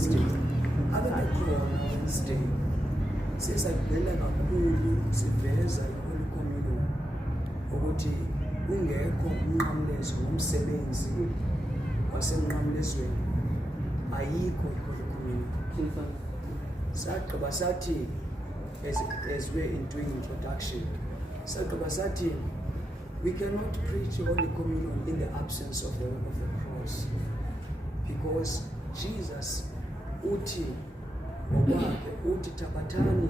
Wednesday abebekhona Wednesday sesabhela kakhulu siveza iHoly Communion ukuthi ungekho umnqamlezo ngomsebenzi wasemnqamlezweni ayikho iHoly Communion. Sagqiba sathi as we're doing introduction, sagqiba sathi we cannot preach Holy Communion in the absence of the cross, because Jesus uthi ngokwakhe uthi thabathani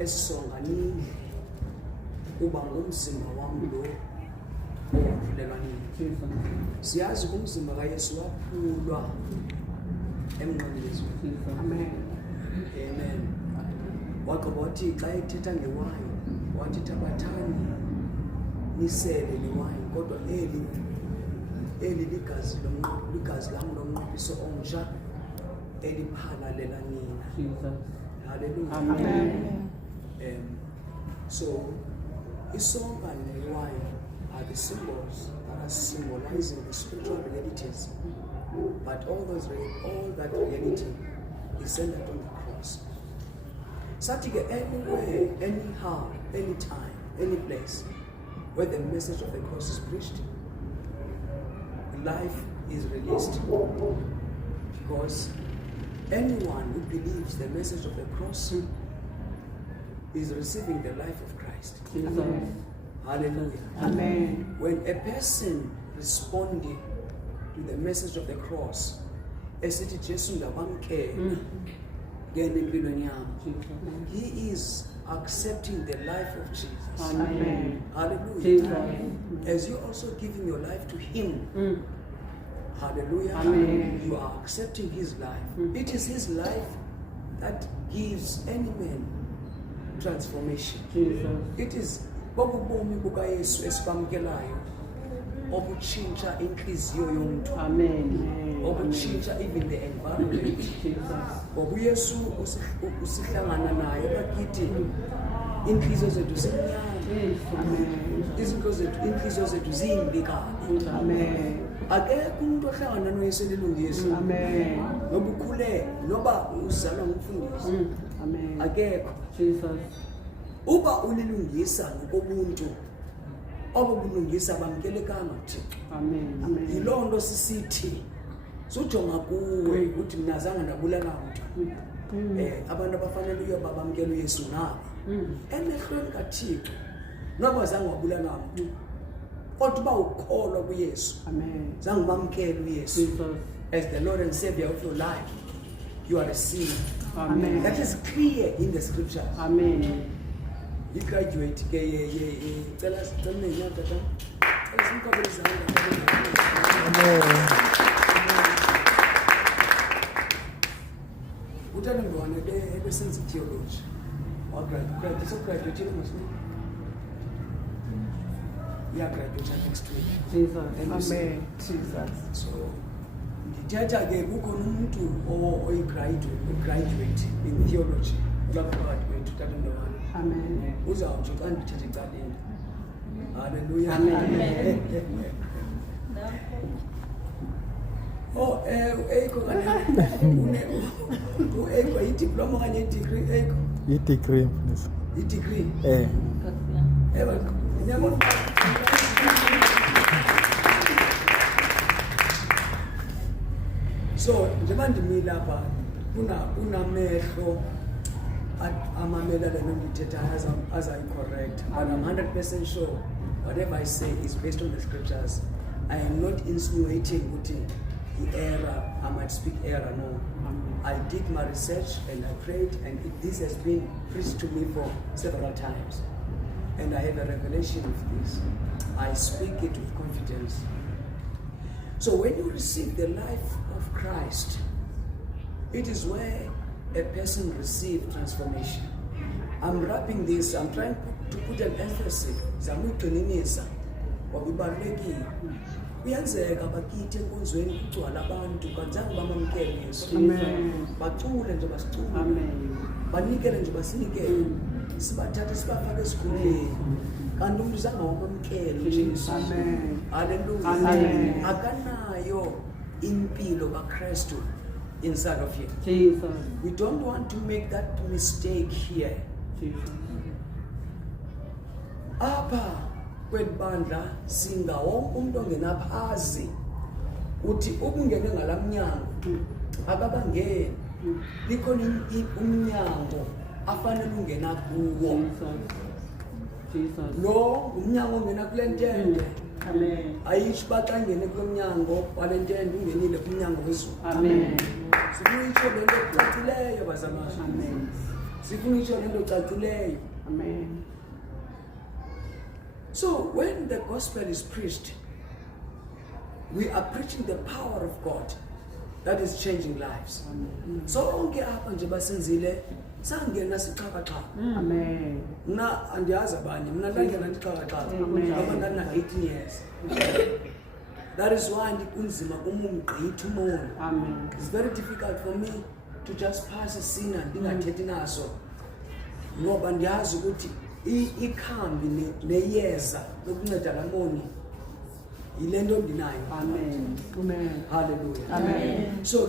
esonganini kuba ngumzimba wami lo owaphulelwanini. Siyazi umzimba kaYesu waphulwa emnqamlezweni. Amen. Amen. Waqoba wathi xa ethetha ngewayini wathi thabathani nisele lewayini kodwa eli ligazi lami lomnqophiso omsha eliphalalela nina. Hallelujah. Amen. So isonka newayini are the symbols that are symbolizing the spiritual realities, but all that reality is centered on the cross. Sathi anywhere, anyhow, anytime, any place where the message of the cross is preached, life is released, because anyone who believes the message of the cross is receiving the life of Christ. Hallelujah. Amen. When a person responded to the message of the cross, esithi Jesu ndabamkela ngene empilweni yami, he is accepting the life of Jesus. Amen. Hallelujah. As you also giving your life to him, hallelujah. Amen. You are accepting his life. It is his life that gives any man transformation. It is bobubomi bukaYesu esibamkelayo obutshintsha inhliziyo yomuntu. Amen. Obutshintsha even the environment. Ngoba uYesu usihlangana naye bakithi inhliziyo zethu zimnyama. Inhliziyo zethu zimbi kabi. Amen. Akekho umuntu ohlangana noYesu elilungisa. Amen. Noba ukhule noba uzalwa ngumfundisi. Amen. Akekho. Jesus. Uba ulilungisa ngobuntu obulungisa bamkelekanga Thixo. Amen. Amen. Yilonto sisithi sujonga kuwe uthi mina azange ndabulala umuntu. Abantu abafanele uyo babamkela uYesu nabo. Emehlweni kaThixo noba zange wabulala umuntu. Kodwa uba ukholwa kuYesu. Amen. Zange bamkela uYesu as the Lord and Savior of your life. You are a sinner. Amen. That is clear in the scriptures. Amen. You graduate ke cela nenya tata. Amen. Utana ngwana ke ebesenza theology. Graduate so graduate must yeah, graduate next week. Jesus. Amen. Jesus. So ndithetha ke kukhona umuntu oyigraduate in theology lapha phakathi kwethu tata ngwana. Amen. Uzawuthi xa ndithethe ecaleni. Hallelujah. Amen. Oh, eko kanene eko idiploma kanye degree eko. I-degree. I-degree. Eba nyabona. So njengoba ndimile lapha kunamehlo amamela le nto ndithethayo as I correct, but I'm 100% sure whatever I say is based on the scriptures. I am not insinuating the error, I might speak error, no. I did my research and I prayed, and this has been preached to me for several times, and I have a revelation of this. I speak it with confidence. So when you receive the life of Christ, it is where a person receives transformation. I'm wrapping this, I'm trying to put an emphasis. Kuyenzeka bakithi enkonzweni kugcwala abantu kanjani bamamkele Yesu. Amen. Bacule nje basicule. Amen. Banikele nje basinikele. Sibathathe sibafake esikhundleni. Kanti umuntu uzange wamamkele uJesu. Amen. Hallelujah. Amen. Akanayo impilo kaKristu inside of you. Jesus. We don't want to make that mistake here. Jesus. Apha kwebandla singa wonke umuntu ongena phazi uthi ukungena ngalamnyango akabangeni likhona umnyango afanele ungena kuwo. Jesus. Lo umnyango ongena kule ntende. Amen. Ayisho baxa ngene kulo mnyango wale ntende ungenile kumnyango wezulu. Amen. Sifuna itsho lento ecacileyo bazalwane. Amen. Sifuna itsho lento ecacileyo. Amen. So when the gospel is preached, we are preaching the power of God that is changing lives. So onke apha nje basenzile sangena sixhakaxhaka. Amen. Mna andiyazi abanye, mna ndangena ndixhakaxhaka ngoba ndana 18 years. That is why ndikunzima kumungqitha umoya. Amen. It's very difficult for me to just pass a sinner ndingathethi naso. Ngoba ndiyazi ukuthi ikhambi neyeza lokunceda lamoni yilento ndinayo. Amen. Amen. Hallelujah. Amen. So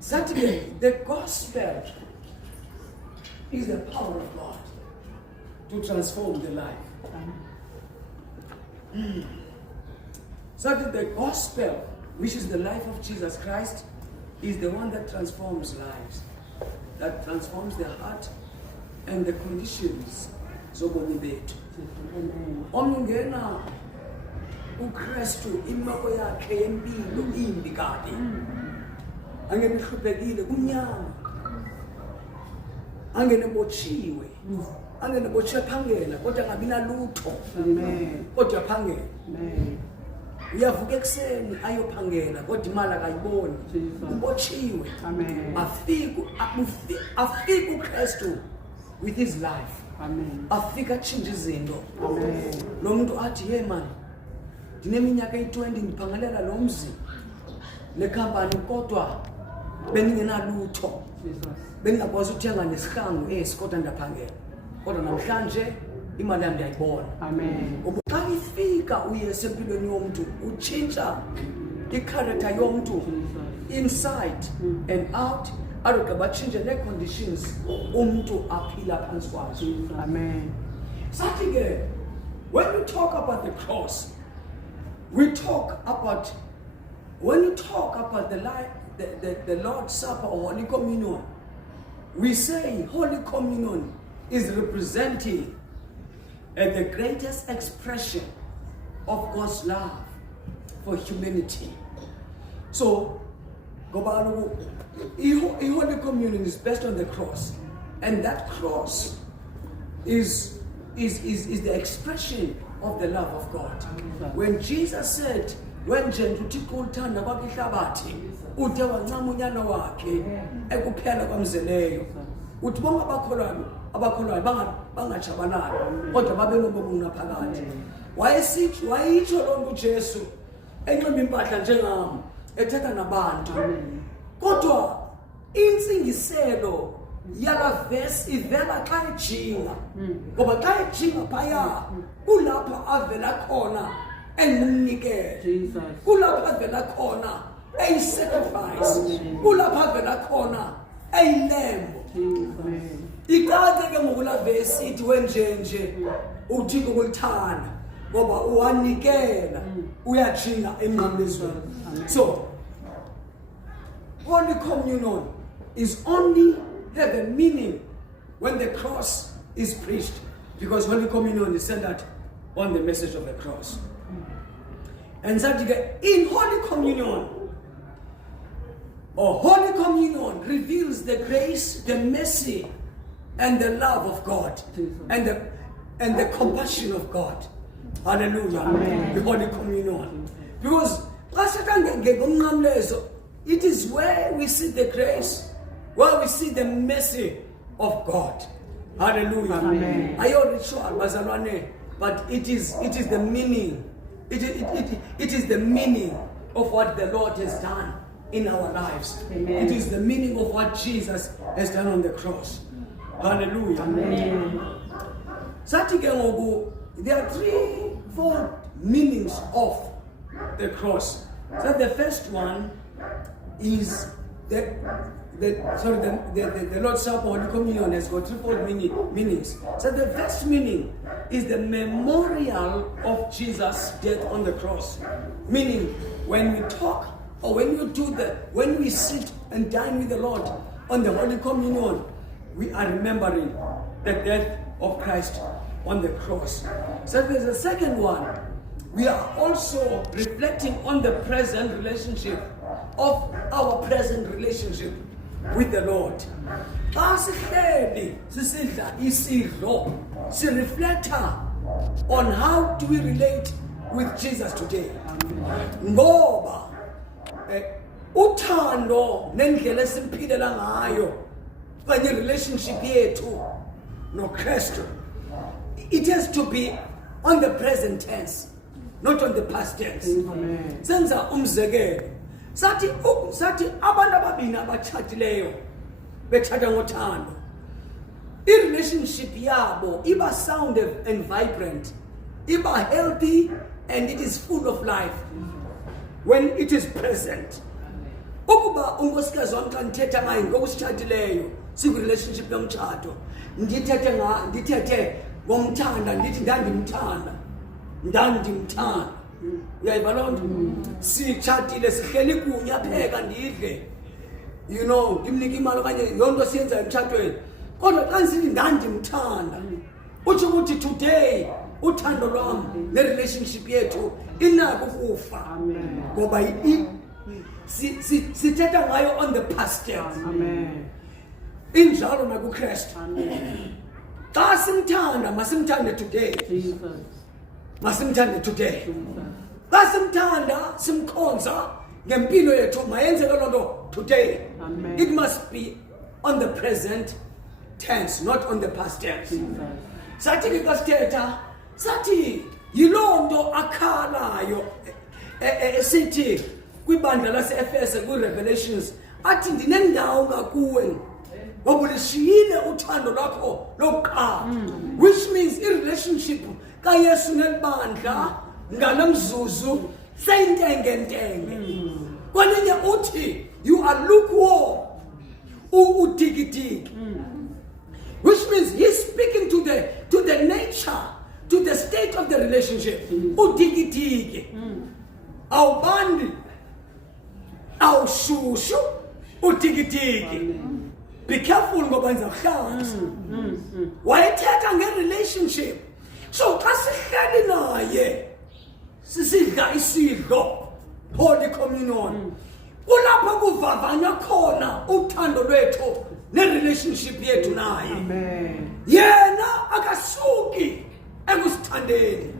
Saturday, the gospel is the power of God to transform the life. Saturday, the gospel, which is the life of Jesus Christ, is the one that transforms lives, that transforms the heart and the conditions zobomi bethu. Omngena uKristu imeko yakhe yempilo imbi kabi. Angene hluphekile kumnyama. Angene botshiwe. Angene botshiwe phangela kodwa ngabi nalutho. Amen. Kodwa phangela. Amen. Uyavuka ekseni ayophangela kodwa imali akayiboni. Ubotshiwe. Amen. Afika uKristu with his life. Amen. Afika change izinto. Amen. Lo muntu athi hey man, ndineminyaka eyi-20 ndiphangelela lo mzi le company kodwa bengingenalutho. Bengingakwazi ukuthenga nesihlangu kodwa ndaphangela. Kodwa namhlanje imali yami ndiyayibona. Amen. Xa ifika uyesu empilweni yomuntu utshintsha i-character yomuntu inside and out. Arogaba change the conditions umuntu aphila phansi kwazo. Amen. Sathi ke, when we talk about the cross, we talk about, when you talk about the life, the Lord's Supper or Holy Communion, we say Holy Communion is representing the greatest expression of God's love for humanity. So, Holy Communion is based on the cross, and that cross is the expression of the love of God. When Jesus said, when uThixo uthanda kwakhe ihlabathi ude wancama unyana wakhe ekuphela kwamzeleyo, uthi bonke abakholwayo bangajabalali kodwa babe nobomi ngaphakathi. Wayitsho lo nto uJesu enxiba impahla njengami ethetha nabantu, kodwa intsingiselo yala verse ivela xa ejinga, ngoba xa ejinga phaya kulapha avela khona engumnikelo, kulapha avela khona eyi-sacrifice, kulapha avela khona eyilembo. Icace ke ngokula verse ithi wenjenje uThixo kulithanda ngoba uwanikela uyajinga emnqamlezweni. So Holy Communion is only have a meaning when the cross is preached, because Holy Communion is centered on the message of the cross. And so in Holy Communion, or Holy Communion reveals the grace, the mercy, and the love of God, and the compassion of God. Hallelujah. Amen. The Holy Communion. Because it is where we see the grace, where we see the mercy of God. Hallelujah. Amen. But it is the meaning. It is the meaning of what the Lord has done in our lives. Amen. It is the meaning of what Jesus has done on the cross. Hallelujah. Amen. There are threefold meanings of the cross. So the first one is the Lord's Supper, Holy Communion has got threefold meanings. So the first meaning is the memorial of Jesus' death on the cross. Meaning, when we talk or when we sit and dine with the Lord on the Holy Communion, we are remembering the death of Christ on the cross. So there's a second one. We are also reflecting on the present relationship of our present relationship with the Lord. Xa sihleli sisidla isidlo, sireflecta on how do we relate with Jesus today. Ngoba uthando nendlela esimphilela ngayo kanye relationship yethu noKristu, it has to be on the present tense, not on the past tense. Senza umzekelo. Sathi abantu ababini abatshatileyo bethatha ngothando, i-relationship yabo iba sound and vibrant, iba healthy, and it is full of life when it is present. Ukuba unkosikazi wami xa ndithetha ngayo ngokusitshatileyo sikwi-relationship yomtshato, ndithethe ngomthanda, ndithi ndandimthanda. Uyayiva loo nto? Sitshatile sihleli kunye apheka ndidle, ndimnika imali okanye yonke siyenza emtshatweni, kodwa xa ndisithi ndandimthanda, utsho ukuthi today uthando lwam ne-relationship yethu inako ukufa, ngoba sithetha ngayo on the past tense. Injalo nakuKristu. Xa simthanda, masimthande today. Masimthande today. Xa simthanda, simkhonza ngempilo yethu, mayenzeke loo nto today. It must be on the present tense, not on the past tense. Sathi ke xa sithetha, sathi yiloo nto akhalayo esithi kwibandla lase-Efese kwi-Revelations, athi ndinendawo ngakuwe ngoba ulishiyile uthando lwakho lokuqala, which means i-relationship kaYesu nelibandla ngalamzuzu seyintengentenge. Kwelinye uthi you are lukewarm, udigidigi, which means he's speaking to the nature, to the state of the relationship. Udigidigi, awubandi, awushushu, udigidigi. Be careful ngoba nizawuhlanza. Wayethetha nge-relationship. So xa sihleli naye sisidla isidlo, Holy Communion, kulapho kuvavanya khona uthando lwethu ne-relationship yethu naye. Yena akasuki ekusithandeni,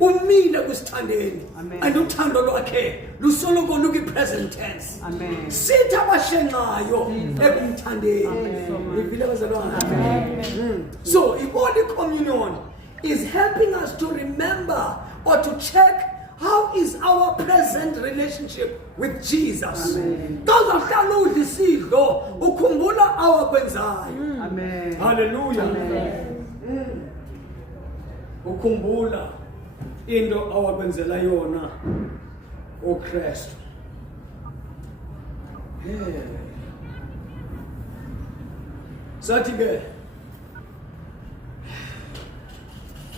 umile ekusithandeni, and uthando lwakhe lusoloko lukwi-present tense. Sithi abashenxayo ekumthandeni. Nivile bazalwane? So i-Holy Communion is helping us to remember or to check how is our present relationship with Jesus. Xa uzahlala udla isidlo ukhumbula awakwenzayo. Hallelujah. Ukhumbula into awakwenzela yona uKristu. Sathi ke,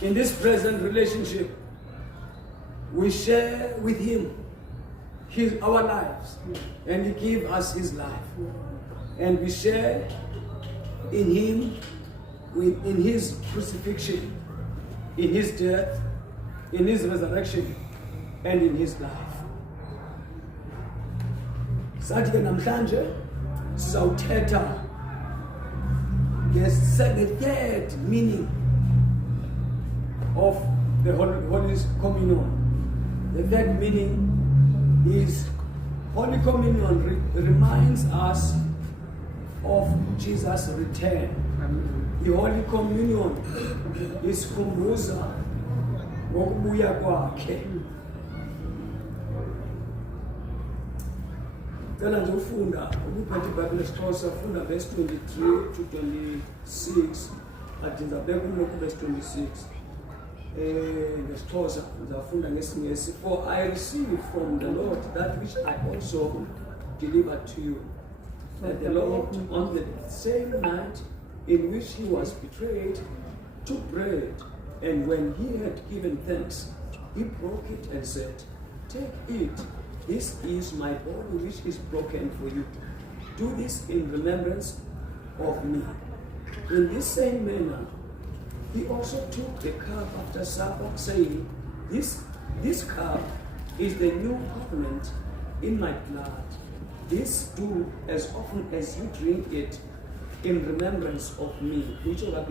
in this present relationship, we share with him our lives, and he gives us his life, and we share in him, in his crucifixion, in his death, in his resurrection, and in his life. Sathi ke namhlanje sizawuthetha the third meaning of the Holy Communion. The third meaning is Holy Communion reminds us of Jesus' return. The Holy Communion is isikhumbuza ngokubuya kwakhe. Cela nje ufunda ukuphethe iBhayibhile esiXhosa, funda verse 23 to 26. Athi ngizabeka kulokhu verse 26. NgesiXhosa ngizafunda ngesiNgesi. For I received from the Lord that which I also delivered to you, that the Lord, on the same night in which he was betrayed, took bread, and when he had given thanks, he broke it and said, "Take it. This is my body which is broken for you. Do this in remembrance of me." In this same manner, he also took the cup after supper, saying, This cup is the new covenant in my blood. This do as often as you drink it in remembrance of me." Which there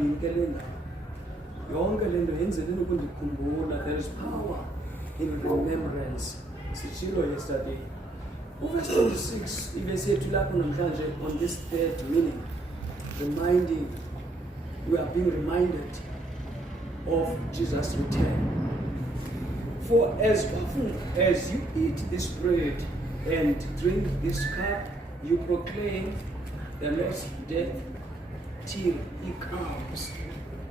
is power in remembrance. Sichilo yesterday. Verse 26, even say to on this third meaning, we are being reminded of Jesus' return. For as often as you eat this bread and drink this cup, you proclaim the Lord's death till he comes.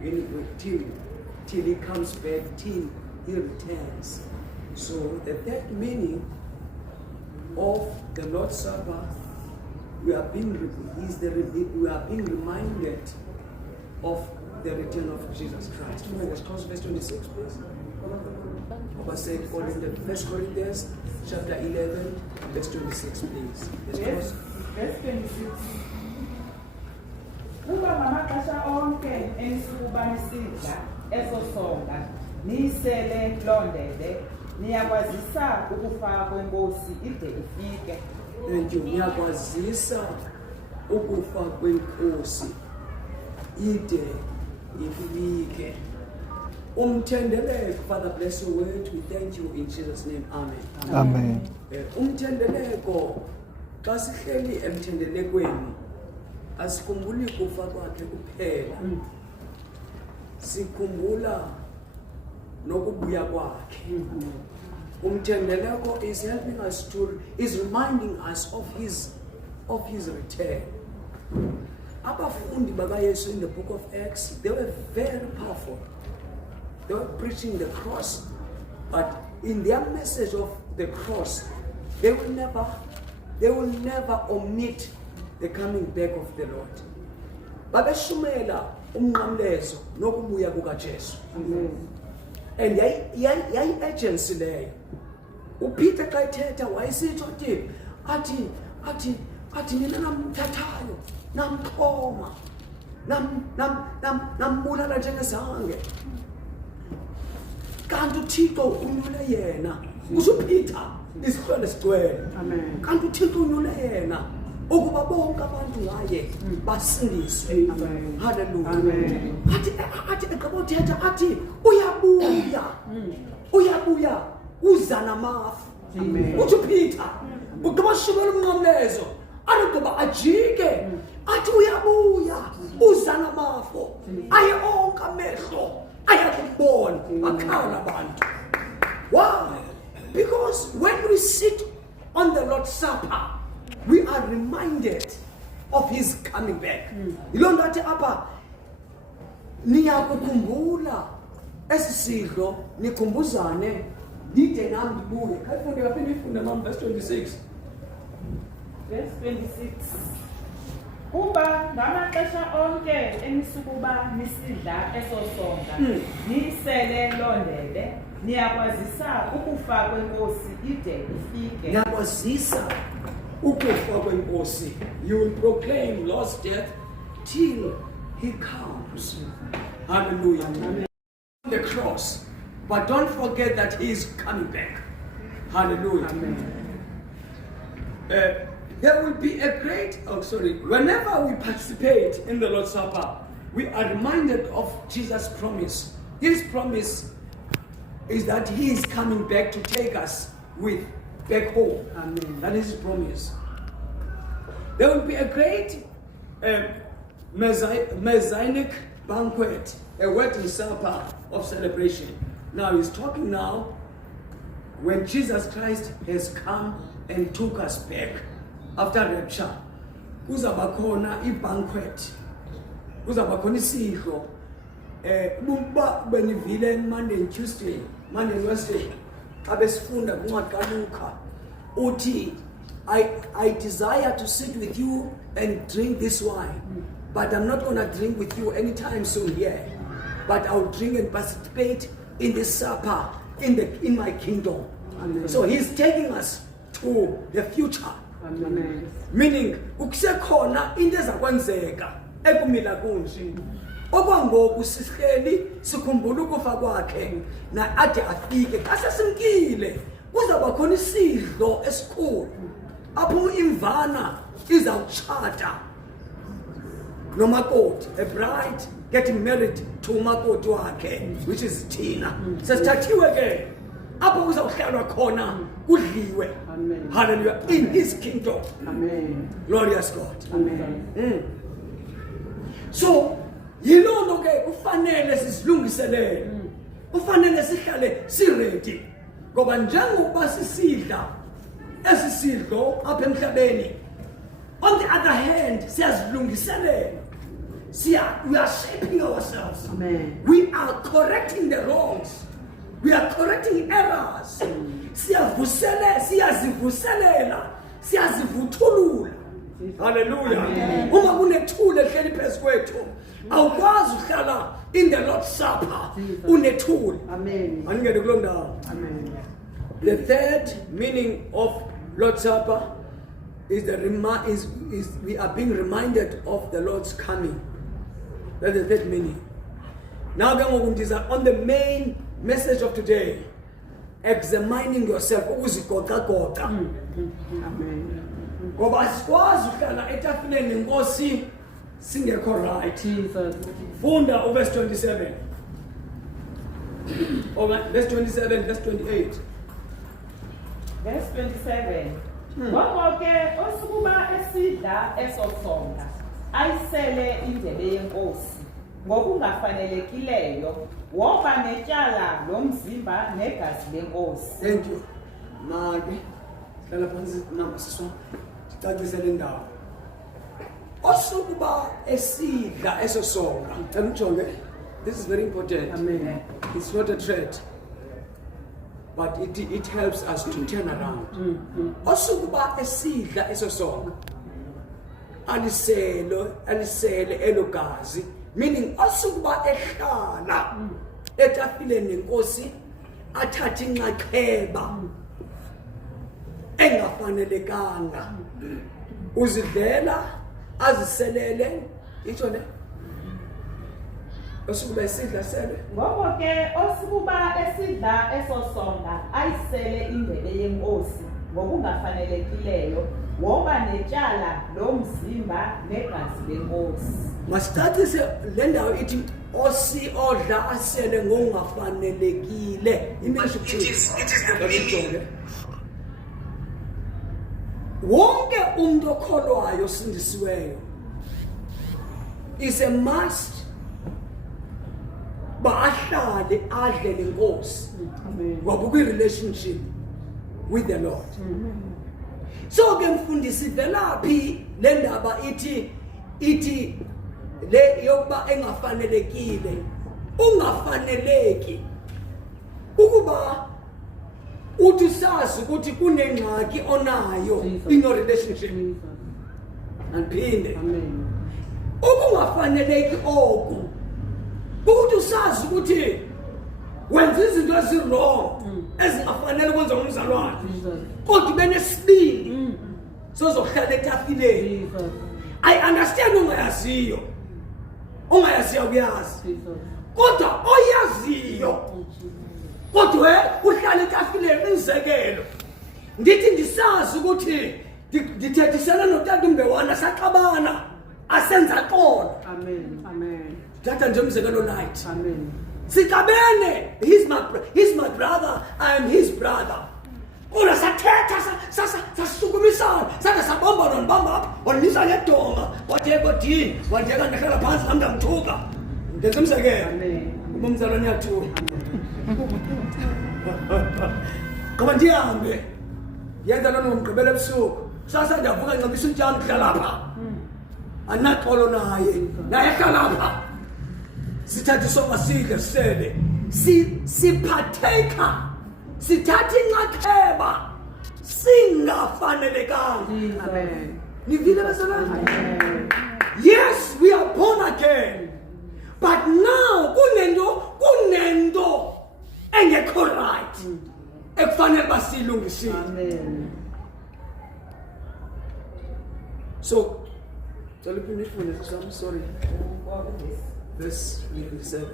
Till he comes back, till he returns. So the third meaning of the Lord's Supper, we are being reminded of the return of Jesus Christ. Let's close verse 26, please. Papa said, according to 1 Corinthians chapter 11, verse 26, please. Let's close. Verse 26. Kuba ngamaxesha onke enisukuba nisidla esosonga niyisele londele niyakwazisa ukufa kwenkosi ide ifike. Thank you. Niyakwazisa ukufa kwenkosi ide ifike. Umthendeleko, Father, bless your word. We thank you in Jesus' name. Amen. Amen. Umthendeleko, xa sihleli emthendelekweni, asikhumbuli kufa kwakhe kuphela. Sikhumbula nokubuya kwakhe. Umthendeleko is helping us is reminding us of his return. Abafundi bakaYesu in the book of Acts, they were very powerful. They were preaching the cross, but in their message of the cross, they will never omit the coming back of the Lord. Babeshumela umnqamlezo nokubuya kukaJesu. And yayi agency leyo. uPeter xa ethetha wayesitsho athi mina namthathayo namxhoma nambulala njengezange. Kanti uThixo unyule yena. UPeter isihlwele sigcwele. Kanti uThixo unyule yena ukuba bonke abantu ngaye basindiswe. Hallelujah. Athi egqibothetha athi uyabuya uza namafu. Uthi uPeter ugqibashubela umnqamlezo arugqiba ajike athi uyabuya uza namafu. Aye onke amehlo ayakubona akhala abantu. Why? Because when we sit on the Lord's Supper, we are reminded of his coming back. Ilonto athi apha niyakukhumbula esisidlo nikhumbuzane nide nami ndibuye. Khayifunde kaphi nifunde mama verse 26. Verse 26. Kuba ngamaxesha onke enisukuba nisidla esosonga niyisele londele niyakwazisa ukufa kwenkosi ide ifike. Niyakwazisa ukufa kwenkosi. You will proclaim Lord's death till he comes. Hallelujah. Amen. On the cross, but don't forget that he is coming back. Hallelujah. Amen. There will be a great, whenever we participate in the Lord's Supper, we are reminded of Jesus' promise. His promise is that he is coming back to take us back home. Amen. That is his promise. There will be a great Messianic banquet, a wedding supper of celebration. Now he's talking now when Jesus Christ has come and took us back. After rapture, kuzaba khona ibanquet, kuzaba khona isidlo. Buba benivile Monday and Tuesday, Monday and Wednesday, abesifunda kuncwadi kaLuka uthi I desire to sit with you and drink this wine, but I'm not going to drink with you anytime soon here. But I'll drink and participate in the supper in my kingdom. Amen. So he's taking us to the future. Amen. Meaning ukusekhona into ezakwenzeka ekumila kunje. Okwangoku sihleli sikhumbula ukufa kwakhe na ade afike xa sesimkile kuzaba khona isidlo esikhulu apho imvana izawutshata nomakoti, a bride getting married to umakoti wakhe, which is thina. Sesithathiwe ke apho kuzawuhlalwa khona kudliwe. Amen. Hallelujah. In his kingdom. Amen. Glorious God. Amen. So yiloo nto ke kufanele sizilungiselele, kufanele sihlale siready, ngoba njengokuba sisidla esi sidlo apha emhlabeni, on the other hand siyazilungiselela, we are shaping ourselves. Amen. We are correcting the wrongs, we are correcting errors. Siyazivuselela, siyazivuthulula. Hallelujah. Uma kunethule ehleli phezu kwethu, awukwazi uhlala in the Lord's Supper unethule. Amen. Aningene kuloo ndawo. Amen. The third meaning of Lord's Supper is we are being reminded of the Lord's coming. That's the third meaning. Now on the main message of today, examining yourself, ukuzigoqa-goqa. Amen. Ngoba asikwazi uhlala etafuleni Nkosi singekho right. Jesus. Funda verse 27. Verse 27, verse 28. Verse 27. Ngoko ke osukuba esidla esosonga ayisele indebe yenkosi ngokungafanelekileyo woba netyala lomzimba negazi lenkosi. Thank you. Make hlala phansi namba siswa sicacise le ndawo. Osukuba esidla esosonga. Emjonge. This is very important. Amen. It's not a threat, but it helps us to turn around. Osukuba esidla esosonga alisele elogazi, meaning osukuba ehlala etafileni nenkosi athatha inxaxheba engafanelekanga, uzidlela aziselele itsho ne osukuba esidla sele. Ngoko ke osukuba esidla esosonga ayisele indebe yenkosi ngokungafanelekileyo woba netyala lomzimba negazi lenkosi. Masicacise le ndawo ithi odla asele ngokungafanelekile. It is the meaning. Wonke umuntu okholwayo osindisiweyo is a must ahlale adle lenkosi ngoba kwi-relationship with the Lord. So ke mfundisi velaphi le ndaba ithi le yokuba engafanelekile, ungafaneleki ukuba uthi sazi ukuthi kunengxaki onayo in your relationship. Andiphinde. Amen. Ukungafaneleki oku ukuthi usazi ukuthi wenza izinto ezirong ezingafanele ukwenza ngomzalwane, kodwa benesibindi sozohlala etafileni. I understand ungayaziyo kuyazi, kodwa oyaziyo kodwa uhlala etafileni. Umzekelo ndithi ndisazi ukuthi ndithethisela notata umbewana saxabana asenza xolo. Amen. Amen. Thatha nje umzekelo light. Amen. Sixabene, he's my brother, I am his brother. Kodwa sathetha sasukumisana sada sabamba nonibamba apha wanisa ngedonga watheka odini watheka ndahlala phansi nami ndamthuka. Ndenza umzekelo. Amen. Umzalwane uyathuka. Ngoba ndihambe yenza loo nto ngomgqibelo ebusuku, sasa ndiyavuka ncamisa umtshana kuhlala apha anaxolo naye ehlala apha. Sithatha isonka sidle sisele siphatheka, sithatha inxaxheba singafanelekanga. Amen. Nivile bazalwane? Amen. Yes, we are born again. But now kunento engekho right. Ekufanele basilungisile. Amen. So, tell me I'm sorry. Verse 27.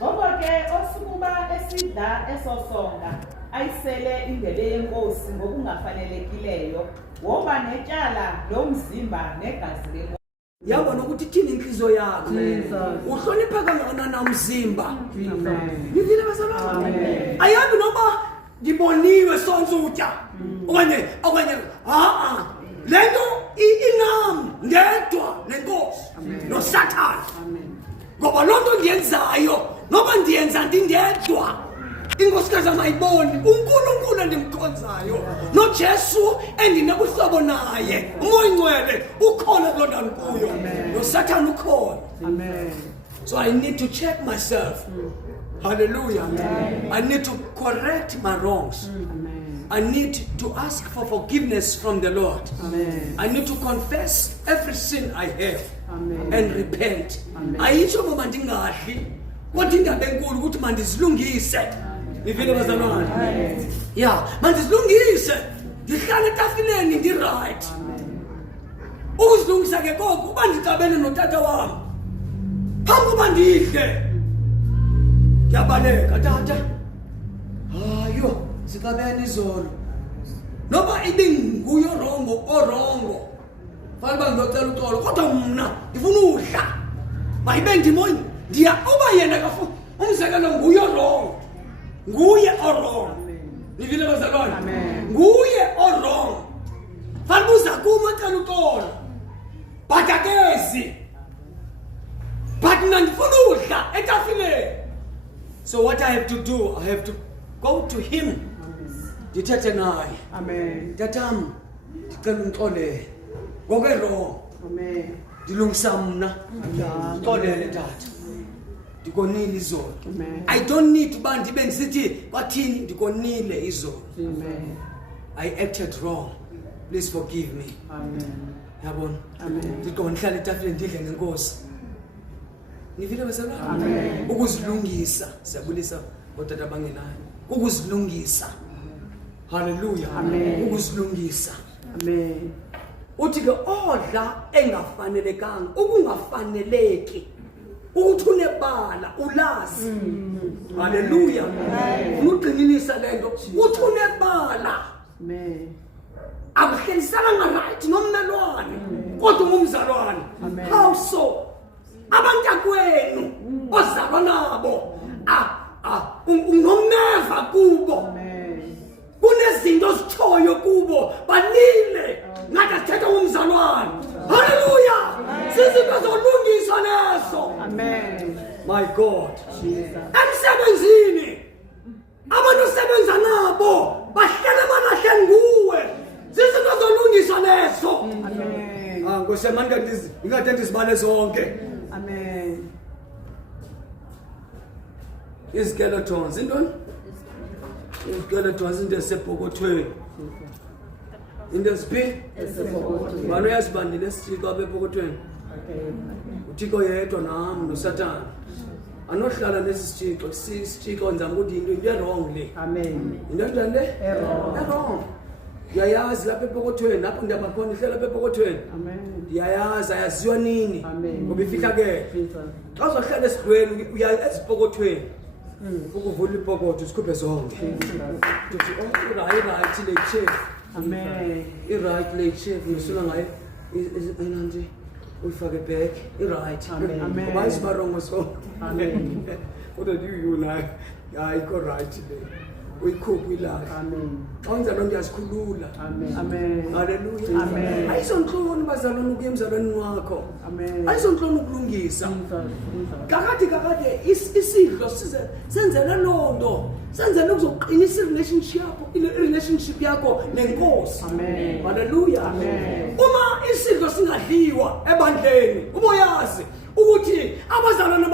Ngoba ke osukuba esidla esosonga ayisele indebe yenkosi ngokungafanelekileyo woba netyala lomzimba negazi lenkosi. Yabona ukuthi thina inhliziyo yakho uhlonipha kangakanani umzimba. Amen. Nivile bazalwane? Amen. Ayabi noma ngiboniwe sonzutya. Okanye lento inami ndedwa nenkosi noSathane. Amen. Ngoba lonto ndiyenzayo noba ndiyenza ndindedwa inkosikazi amayiboni uNkulunkulu endimkhonzayo noJesu endinobuhlobo naye umoya ingcwele ukhona kulondana kuyo noSathane ukhona. Amen. So I need to check myself. Hallelujah. Amen. I need to correct my wrongs. Amen. I need to ask for forgiveness from the Lord. Amen. I need to confess every sin I have. Amen. And repent. Amen. Ayitsho ngoba ndingadli kodwa indaba enkulu ukuthi mandizilungise. Nivile bazalwane? Yeah, mandizilungise. Ndihlale etafileni ndi-right. Ukuzilungisa ke koko uba ndicabene notata wami. Phambi koba ndidle. Ndiyabaleka tata. Hayo, sikabene izolo. Noba ibinguyo orongo. Fanele ngiyocela uxolo kodwa mina ngifuna udla. Mayibe ndimoyi ndiya uba yena kafu umzekelo nguye wrong. Nguye wrong. Nivile bazalwane? Amen. Nguye wrong. Fanele uza kuma cela uxolo. Batakezi. But mina ngifuna udla etafileni. So what I have to do, I have to go to him. Ndithethe naye. Amen. Tatam, ndicela ungixolele. Ngoke wrong. Amen. Ndilungisa mna. Xolele tata. Ndikonile izolo. Amen. I don't need uba ndibe ndisithi bathini ndikonile izolo. Amen. I acted wrong. Please forgive me. Amen. Yabona? Amen. Ndiqonda ndihlale etafileni ndidle nenkosi. Nivile bazalwane? Amen. Ukuzilungisa, siyabulisa otata bangelayo. Ukuzilungisa. Hallelujah. Amen. Ukuzilungisa. Amen. Uthi ke odla engafanelekanga, ukungafaneleki. Ukuthi unebala, ulazi. Hallelujah. Unuqinilisa lento. Uthi unebala. Amen. Akuhlelisana right nomnalwane. Kodwa ngumzalwane. Amen. How so? Abantakwenu ozalwa nabo. Unomeva kubo. Amen. Kunezinto zithoyo kubo banile ngathi sithetha ngomzalwane. Hallelujah. Sizinto zolungiswa lezo. Amen. My God. Jesus. Emsebenzini abantu osebenza nabo bahlele banahle nguwe. Sizinto zolungiswa lezo. Amen. Ngosemanga ngingade ndizibale zonke. Amen. Iskeletons intoni? Iskeletons into esephokothweni. Into esiphi? Bani uyasibandile esithixo apha ephokothweni? uThixo yedwa nami noSathane. Anohlala lesi sithixo, sithixo nzama ukuthi into wrong le. Amen. Into njani le? Error. Wrong. Ndiyayazi lapha ephokothweni, lapho ndiyaba khona ihlela lapha ephokothweni. Amen. Ndiyayazi ayaziwa nini? Amen. Ngoba ifihlakele. Jesus. Xa uzohlala esidweni uya eziphokothweni. Ukuvula ipokotho sikhuphe zonke. Uthi right le chef. Amen. I-right le chef ngisula ngayo enanti uyifake back i-right. Amen. Ngoba isibarongo so. Amen. Kodwa you nayo ayikho right le. Uyikhuphe ilahle. Amen. Xa unjalo ndiyasikhulula. Amen. Amen. Hallelujah. Amen. Ayisonhloni bazalwane ukuya emzalweni wakho. Amen. Ayisonhloni ukulungisa. Jesus. Kakade isidlo senzela lonto. Senzela ukuzoqinisa relationship yakho nenkosi. Amen. Hallelujah. Amen. Uma isidlo singadliwa ebandleni, uboyazi ukuthi abazalwane